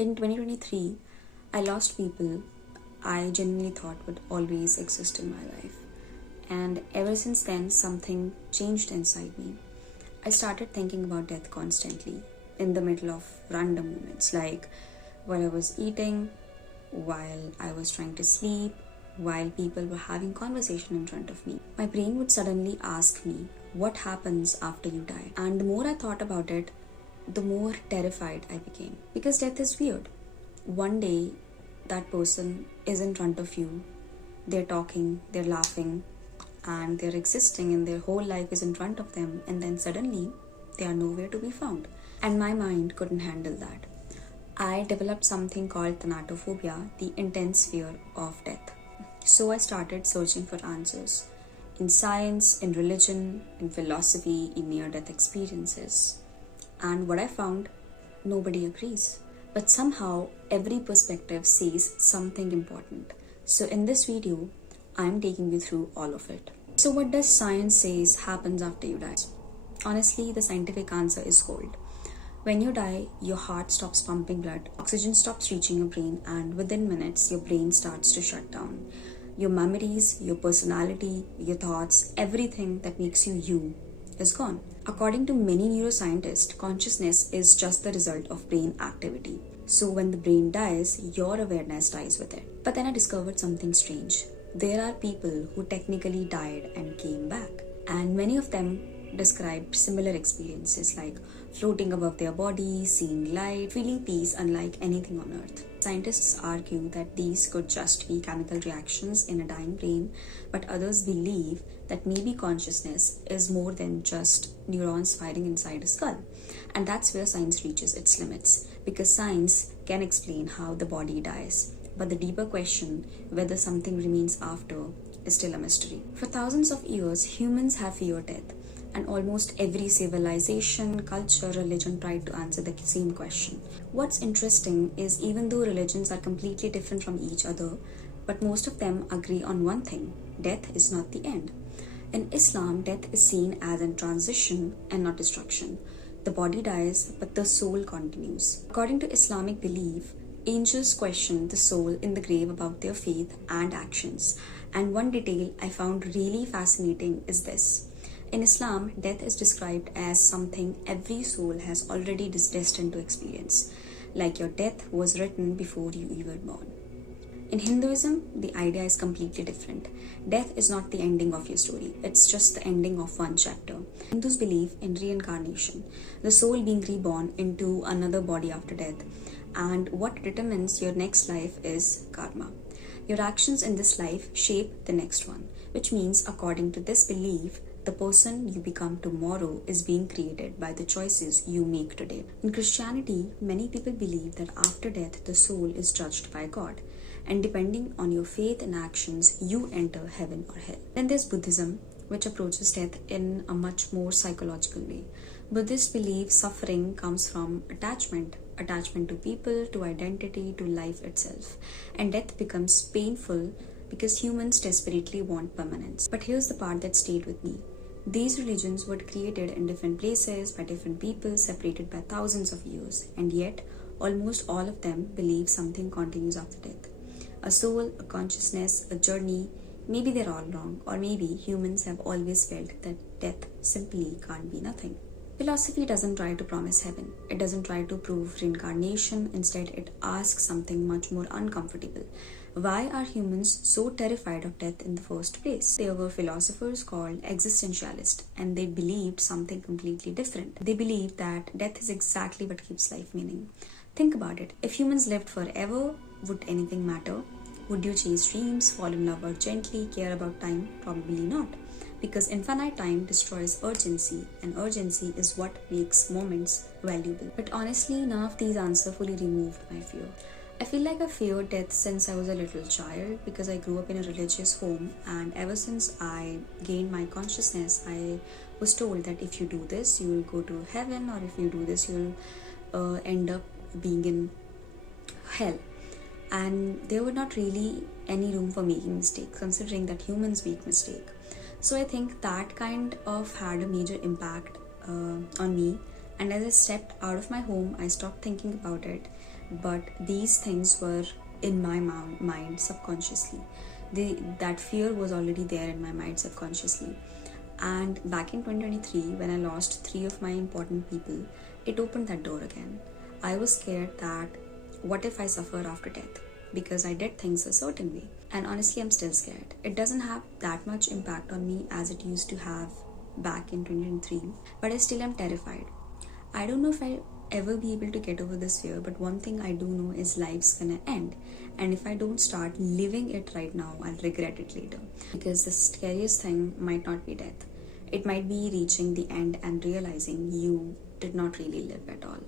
In 2023, I lost people I genuinely thought would always exist in my life. And ever since then, something changed inside me. I started thinking about death constantly in the middle of random moments, like while I was eating, while I was trying to sleep, while people were having conversation in front of me. My brain would suddenly ask me, what happens after you die? And the more I thought about it, the more terrified I became. Because death is weird. One day, that person is in front of you, they're talking, they're laughing, and they're existing, and their whole life is in front of them, and then suddenly they are nowhere to be found. And my mind couldn't handle that. I developed something called thanatophobia, the intense fear of death. So I started searching for answers in science, in religion, in philosophy, in near death experiences. And what I found, nobody agrees. But somehow, every perspective says something important. So, in this video, I'm taking you through all of it. So, what does science says happens after you die? Honestly, the scientific answer is cold. When you die, your heart stops pumping blood, oxygen stops reaching your brain, and within minutes, your brain starts to shut down. Your memories, your personality, your thoughts, everything that makes you you is gone. According to many neuroscientists, consciousness is just the result of brain activity. So when the brain dies, your awareness dies with it. But then I discovered something strange. There are people who technically died and came back, and many of them described similar experiences like floating above their bodies, seeing light, feeling peace unlike anything on earth. Scientists argue that these could just be chemical reactions in a dying brain, but others believe that maybe consciousness is more than just neurons firing inside a skull. And that's where science reaches its limits, because science can explain how the body dies. But the deeper question, whether something remains after, is still a mystery. For thousands of years, humans have feared death, and almost every civilization, culture, religion tried to answer the same question. What's interesting is even though religions are completely different from each other, but most of them agree on one thing: death is not the end. In Islam, death is seen as a transition and not destruction. The body dies, but the soul continues. According to Islamic belief, angels question the soul in the grave about their faith and actions. And one detail I found really fascinating is this. In Islam, death is described as something every soul has already destined to experience, like your death was written before you were born. In Hinduism, the idea is completely different. Death is not the ending of your story, it's just the ending of one chapter. Hindus believe in reincarnation, the soul being reborn into another body after death, and what determines your next life is karma. Your actions in this life shape the next one, which means, according to this belief, the person you become tomorrow is being created by the choices you make today. In Christianity, many people believe that after death, the soul is judged by God, and depending on your faith and actions, you enter heaven or hell. Then there's Buddhism, which approaches death in a much more psychological way. Buddhists believe suffering comes from attachment to people, to identity, to life itself, and death becomes painful because humans desperately want permanence. But here's the part that stayed with me. These religions were created in different places by different people, separated by thousands of years, and yet almost all of them believe something continues after death. A soul, a consciousness, a journey. Maybe they're all wrong, or maybe humans have always felt that death simply can't be nothing. Philosophy doesn't try to promise heaven. It doesn't try to prove reincarnation. Instead, it asks something much more uncomfortable. Why are humans so terrified of death in the first place? There were philosophers called existentialists, and they believed something completely different. They believed that death is exactly what gives life meaning. Think about it. If humans lived forever, would anything matter? Would you chase dreams, fall in love urgently, care about time? Probably not. Because infinite time destroys urgency, and urgency is what makes moments valuable. But honestly, none of these answers fully removed my fear. I feel like I feared death since I was a little child because I grew up in a religious home, and ever since I gained my consciousness, I was told that if you do this, you will go to heaven, or if you do this, you will end up being in hell. And there were not really any room for making mistakes, considering that humans make mistakes. So I think that kind of had a major impact on me. And as I stepped out of my home, I stopped thinking about it. but these things were in my mind subconsciously. That fear was already there in my mind subconsciously. And back in 2023, when I lost three of my important people, it opened that door again. I was scared that what if I suffer after death? Because I did things a certain way. And honestly, I'm still scared. It doesn't have that much impact on me as it used to have back in 2023, but I still am terrified. I don't know if I'll ever be able to get over this fear, but one thing I do know is life's gonna end. And if I don't start living it right now, I'll regret it later. Because the scariest thing might not be death, it might be reaching the end and realizing you did not really live at all.